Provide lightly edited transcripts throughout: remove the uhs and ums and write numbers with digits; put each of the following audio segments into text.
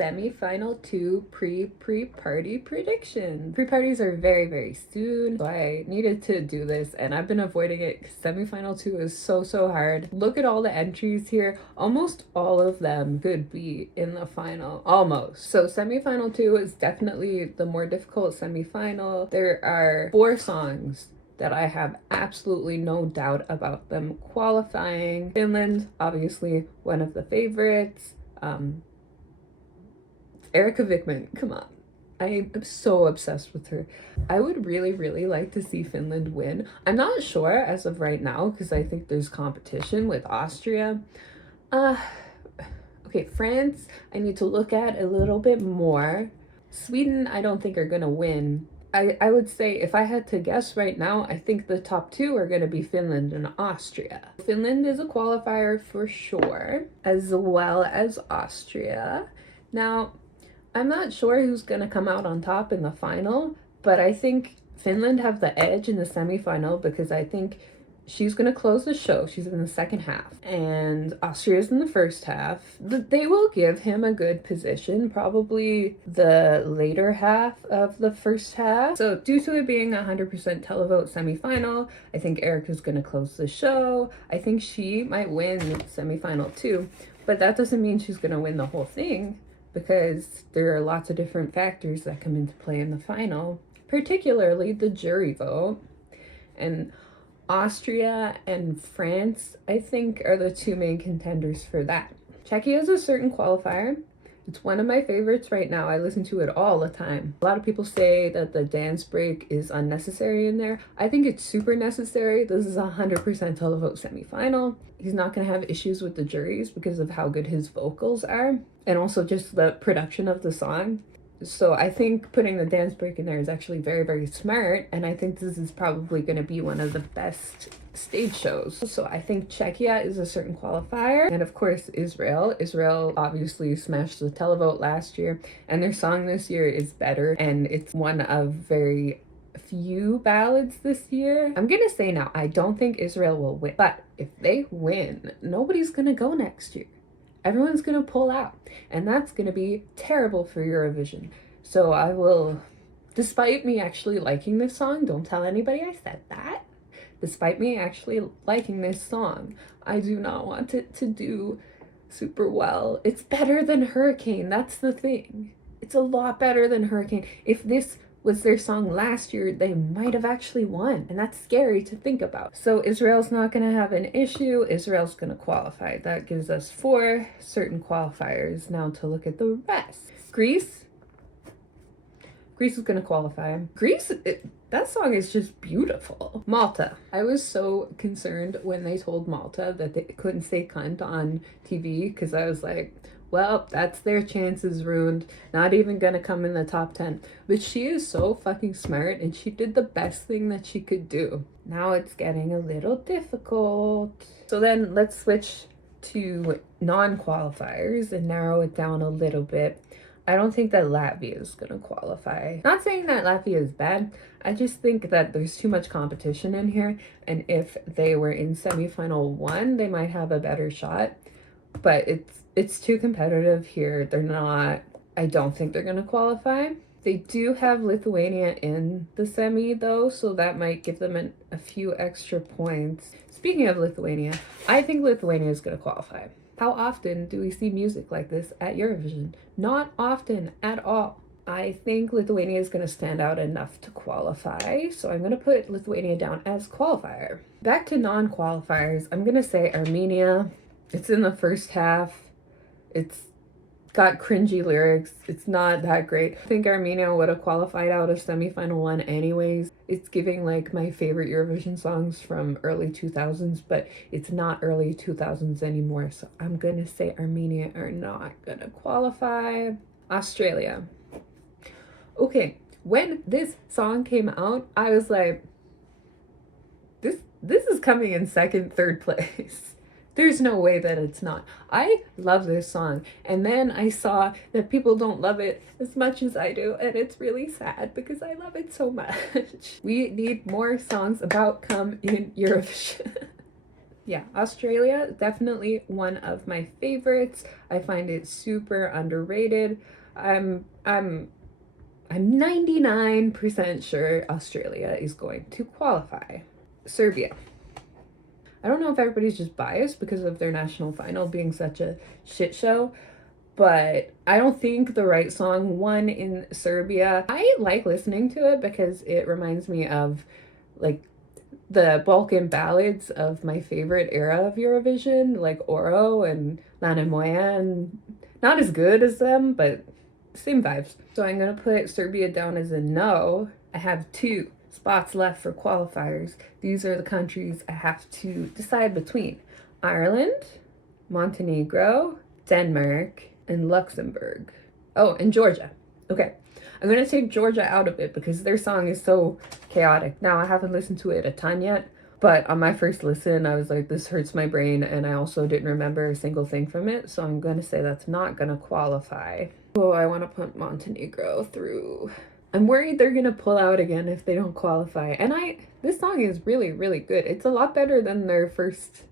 Semi-final 2 pre-party predictions. Pre-parties are very, very soon, so I needed to do this, and I've been avoiding it because semi-final 2 is so hard. Look at all the entries here. Almost all of them could be in the final. Almost. So semi-final 2 is definitely the more difficult semi-final. There are 4 songs that I have absolutely no doubt about them qualifying. Finland, obviously one of the favorites. Erica Vickman, come on. I am so obsessed with her. I would really like to see Finland win. I'm not sure as of right now because I think there's competition with Austria. Okay, France, I need to look at a little bit more. Sweden, I don't think are gonna win. I would say if I had to guess right now, I think the top 2 are going to be Finland and Austria. Finland is a qualifier for sure, as well as Austria. Now, I'm not sure who's going to come out on top in the final, but I think Finland have the edge in the semifinal because I think she's going to close the show. She's in the second half. And Austria's in the first half. They will give him a good position, probably the later half of the first half. So due to it being 100% televote semifinal, I think Erica's going to close the show. I think she might win semifinal too, but that doesn't mean she's going to win the whole thing because there are lots of different factors that come into play in the final, particularly the jury vote. And Austria and France, I think, are the 2 main contenders for that. Czechia is a certain qualifier. It's one of my favorites right now. I listen to it all the time. A lot of people say that the dance break is unnecessary in there. I think it's super necessary. This is 100% televote semifinal. He's not going to have issues with the juries because of how good his vocals are and also just the production of the song. So I think putting the dance break in there is actually very smart, and I think this is probably going to be one of the best stage shows. So I think Czechia is a certain qualifier, and of course Israel. Israel obviously smashed the televote last year, and their song this year is better, and it's one of very few ballads this year. I'm gonna say now, I don't think Israel will win, but if they win, nobody's gonna go next year. Everyone's gonna pull out, and that's gonna be terrible for Eurovision. So I will, despite me actually liking this song, don't tell anybody I said that, despite me actually liking this song, I do not want it to do super well. It's better than Hurricane, that's the thing. It's a lot better than Hurricane. If this was their song last year, they might have actually won, and that's scary to think about. So Israel's not going to have an issue. Israel's going to qualify. That gives us 4 certain qualifiers. Now to look at the rest. Greece is going to qualify. Greece, that song is just beautiful. Malta. I was so concerned when they told Malta that they couldn't say cunt on TV because I was like, well, that's their chances ruined. Not even gonna come in the top 10. But she is so fucking smart and she did the best thing that she could do. Now it's getting a little difficult. So then let's switch to non-qualifiers and narrow it down a little bit. I don't think that Latvia is gonna qualify. Not saying that Latvia is bad. I just think that there's too much competition in here. And if they were in semifinal 1, they might have a better shot. But it's too competitive here. They're not, I don't think they're going to qualify. They do have Lithuania in the semi though, so that might give them a few extra points. Speaking of Lithuania, I think Lithuania is going to qualify. How often do we see music like this at Eurovision? Not often at all. I think Lithuania is going to stand out enough to qualify, so I'm going to put Lithuania down as qualifier. Back to non-qualifiers, I'm going to say Armenia. It's in the first half. It's got cringy lyrics. It's not that great. I think Armenia would have qualified out of semifinal 1 anyways. It's giving like my favorite Eurovision songs from early 2000s, but it's not early 2000s anymore. So I'm gonna say Armenia are not gonna qualify. Australia. Okay, when this song came out, I was like, this is coming in second, third place. There's no way that it's not. I love this song. And then I saw that people don't love it as much as I do. And it's really sad because I love it so much. We need more songs about cum in Eurovision. Yeah, Australia, definitely one of my favorites. I find it super underrated. I'm 99% sure Australia is going to qualify. Serbia. I don't know if everybody's just biased because of their national final being such a shit show, but I don't think the right song won in Serbia. I like listening to it because it reminds me of like the Balkan ballads of my favorite era of Eurovision, like Oro and Lana Moya, and not as good as them, but same vibes. So I'm gonna put Serbia down as a no. I have 2 spots left for qualifiers. These are the countries I have to decide between: Ireland, Montenegro, Denmark, and Luxembourg. Oh, and Georgia. Okay. I'm gonna take Georgia out of it because their song is so chaotic. Now, I haven't listened to it a ton yet, but on my first listen, I was like, this hurts my brain, and I also didn't remember a single thing from it, so I'm gonna say that's not gonna qualify. Oh, I wanna put Montenegro through. I'm worried they're gonna pull out again if they don't qualify. And this song is really, really good. It's a lot better than their first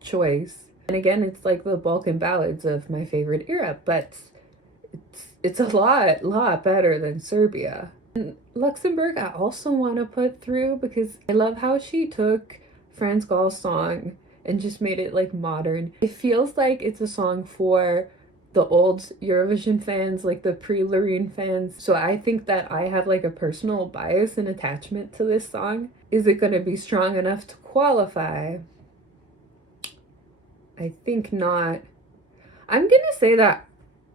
choice. And again, it's like the Balkan ballads of my favorite era, but it's a lot better than Serbia. And Luxembourg, I also want to put through because I love how she took Franz Gall's song and just made it like modern. It feels like it's a song for the old Eurovision fans, like the pre-Loreen fans. So I think that I have like a personal bias and attachment to this song. Is it going to be strong enough to qualify? I think not. I'm gonna say that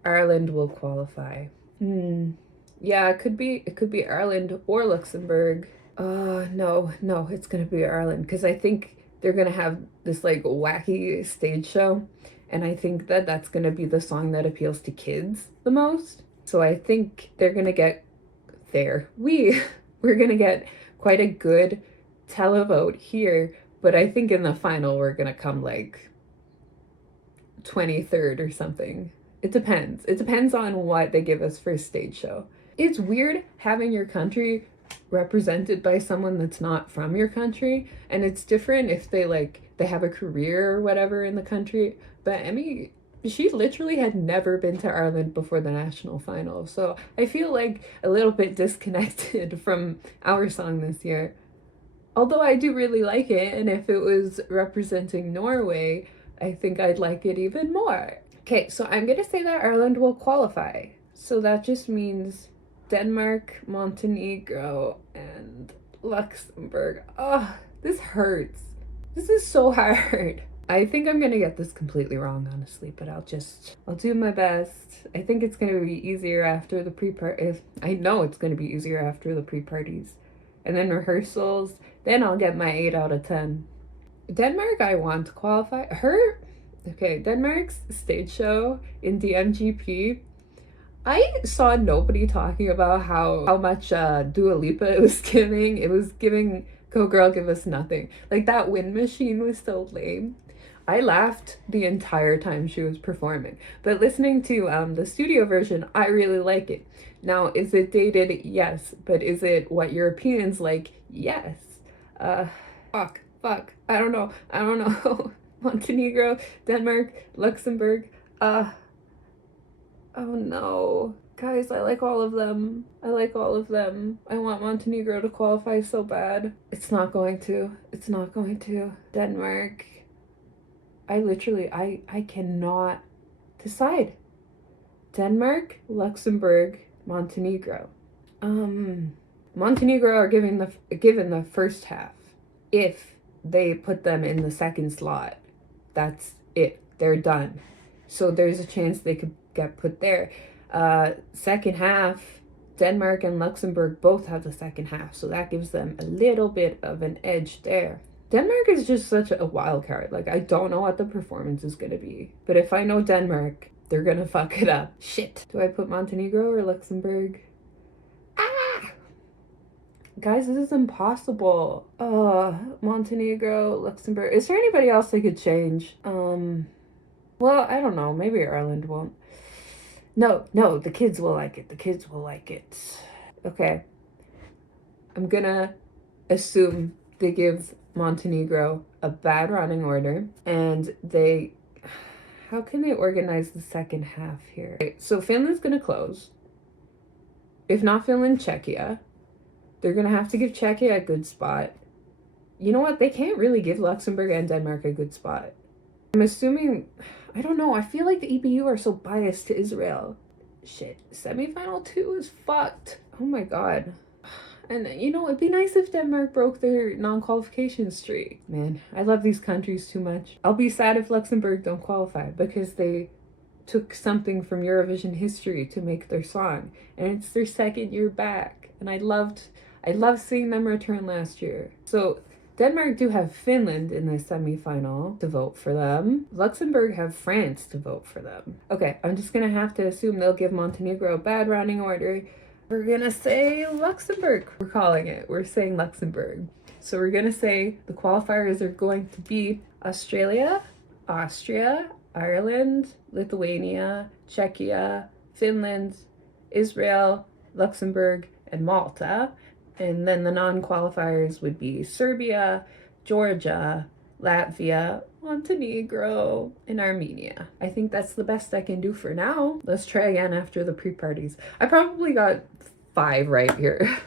Ireland will qualify. Yeah, it could be Ireland or Luxembourg. No, it's gonna be Ireland because I think they're gonna have this like wacky stage show, and I think that that's gonna be the song that appeals to kids the most. So I think they're gonna get there. We're gonna get quite a good televote here, but I think in the final we're gonna come like 23rd or something. It depends. It depends on what they give us for a stage show. It's weird having your country represented by someone that's not from your country, and it's different if they have a career or whatever in the country. But Emmy, she literally had never been to Ireland before the national final, so I feel like a little bit disconnected from our song this year. Although I do really like it, and if it was representing Norway, I think I'd like it even more. Okay, so I'm gonna say that Ireland will qualify. So that just means Denmark, Montenegro, and Luxembourg. Oh, this hurts. This is so hard. I think I'm gonna get this completely wrong, honestly, but I'll do my best. I think it's gonna be easier after the pre-part. I know it's gonna be easier after the pre-parties. And then rehearsals, then I'll get my 8 out of 10. Denmark, I want to qualify. Denmark's stage show in the MGP. I saw nobody talking about how much Dua Lipa it was giving. It was giving Go Girl Give Us Nothing. Like that wind machine was so lame. I laughed the entire time she was performing. But listening to the studio version, I really like it. Now, is it dated? Yes. But is it what Europeans like? Yes. Fuck. I don't know. Montenegro, Denmark, Luxembourg. Oh no. Guys, I like all of them. I want Montenegro to qualify so bad. It's not going to. Denmark. I cannot decide. Denmark, Luxembourg, Montenegro. Montenegro are given the first half. If they put them in the second slot, that's it. They're done. So there's a chance they could get put there. Second half, Denmark and Luxembourg both have the second half, so that gives them a little bit of an edge there. Denmark is just such a wild card. Like, I don't know what the performance is going to be. But if I know Denmark, they're going to fuck it up. Shit. Do I put Montenegro or Luxembourg? Guys, this is impossible. Montenegro, Luxembourg. Is there anybody else I could change? Well, I don't know. Maybe Ireland won't. No, the kids will like it. Okay. I'm gonna assume they give Montenegro a bad running order, and they, how can they organize the second half here? Okay, so Finland's gonna close. If not Finland, Czechia. They're gonna have to give Czechia a good spot. You know what? They can't really give Luxembourg and Denmark a good spot. I'm assuming, I don't know, I feel like the EBU are so biased to Israel. Shit, semifinal 2 is fucked. Oh my god. And you know, it'd be nice if Denmark broke their non-qualification streak. Man, I love these countries too much. I'll be sad if Luxembourg don't qualify because they took something from Eurovision history to make their song, and it's their second year back. And I loved seeing them return last year. So Denmark do have Finland in the semifinal to vote for them. Luxembourg have France to vote for them. Okay, I'm just gonna have to assume they'll give Montenegro a bad running order. We're gonna say Luxembourg. We're calling it. We're saying Luxembourg. So we're gonna say the qualifiers are going to be Australia, Austria, Ireland, Lithuania, Czechia, Finland, Israel, Luxembourg, and Malta. And then the non-qualifiers would be Serbia, Georgia, Latvia, Montenegro, and Armenia. I think that's the best I can do for now. Let's try again after the pre-parties. I probably got 5 right here.